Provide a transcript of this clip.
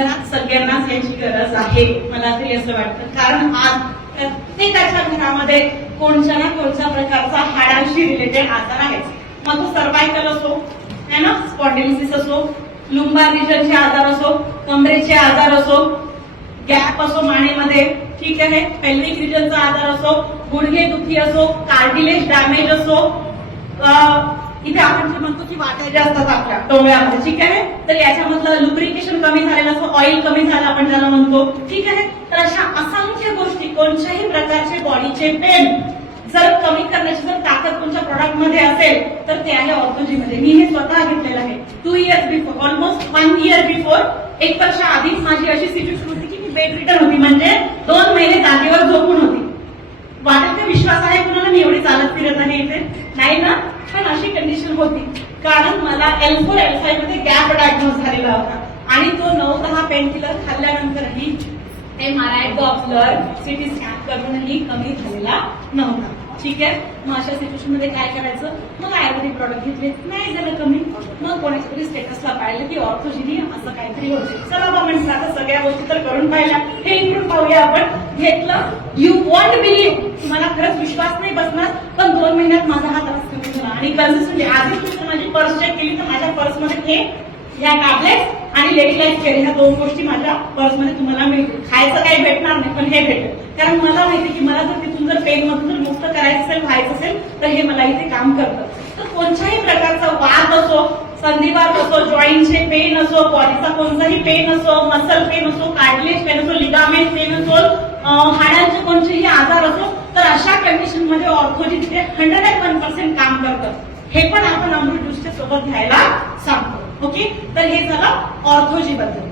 घरात सगळ्यांनाच याची गरज आहे, मला तरी असं वाटतं. कारण आज प्रत्येकाच्या घरामध्ये कोणत्या ना कोणत्या प्रकारचा हाडांशी रिलेटेड आजार आहे. मग तो सर्वायकल असो, है ना, स्पॉन्डिलिसिस असो, लुंबार रिजनचे आजार असो, कमरेचे आजार असो, गॅप असो मानेमध्ये, ठीक आहे, पेल्विक रिजनचा आजार असो, गुडघे दुखी असो, कार्टिलेज डॅमेज असो, इथे आपण जे म्हणतो की वाट्या ज्या असतात आपल्या डोळ्यामध्ये, ठीक आहे, तर याच्यामधलं लुब्रिकेशन कमी झालेलं असो, ऑइल कमी झालं आपण ज्याला म्हणतो, ठीक आहे. तर अशा असंख्य गोष्टी, कोणत्याही प्रकारचे बॉडीचे पेन जर कमी करण्याची जर ताकद तुमच्या प्रोडक्ट मध्ये असेल तर ते आहे ऑर्थोजी मध्ये. मी हे स्वतः घेतलेलं आहे 2 years before, almost 1 year before. 1 वर्ष आधीच माझी अशी सिच्युएशन होती की मी बेड रिटर्न होती, म्हणजे 2 महिने जागेवर झोपून होती. वाटत का विश्वास आहे कुणाला मी एवढी चालत फिरत आहे इथे? नाही ना. पण अशी कंडिशन होती कारण मला L4 L5 मध्ये गॅप डायग्नोज झालेला होता आणि तो 9-10 पेन किलर खाल्ल्यानंतरही MRI, डॉप्लर, सिटी स्कॅन करूनही कमी झालेला नव्हता, ठीक आहे. मग अशा सिच्युएशन मध्ये काय करायचं? मग आयुर्वेदिक प्रॉडक्ट घेतले, नाही झालं कमी. मग कोणाच्या तरी स्टेटसला पाहिलं की ऑर्थोजीनी असं काहीतरी होते. चला बा म्हटलं आता सगळ्या गोष्टी तर करून पाहिल्या, हे इकडून पाहूया आपण. घेतलं, यू वॉन्ट बिलीव्ह, तुम्हाला खरंच विश्वास नाही बसणार, पण 2 महिन्यात माझा हा त्रास कमी झाला. आणि कन्सिस्टंटली आधी तुम्ही माझी पर्स चेक केली तर माझ्या पर्समध्ये ह्या टॅबलेट्स आणि लेडी लाईफ केअर ह्या 2 गोष्टी माझ्या पर्समध्ये तुम्हाला मिळतील. खायचं काही भेटणार नाही पण हे भेटेल, कारण मला माहिती की मला जर तिथून जर पेन मधून जर मुक्त करायचं असेल, व्हायचं असेल तर हे मला इथे काम करतं. तर कोणत्याही प्रकारचा वात असो, संधिवात असो, जॉईंटचे पेन असो, बॉडीचा कोणताही पेन असो, मसल पेन असो, कार्टिलेज पेन असो, लिगामेंट पेन असो, हाडांचे कोणतेही आजार असो, तर अशा कंडिशन मध्ये ऑर्थोजी तिथे 101% काम करतं. हे पण आपण अमृत ज्यूसच्या सोबत घ्यायला सांगतो. ओके, तर हे झालं ऑर्थोजी बद्दल.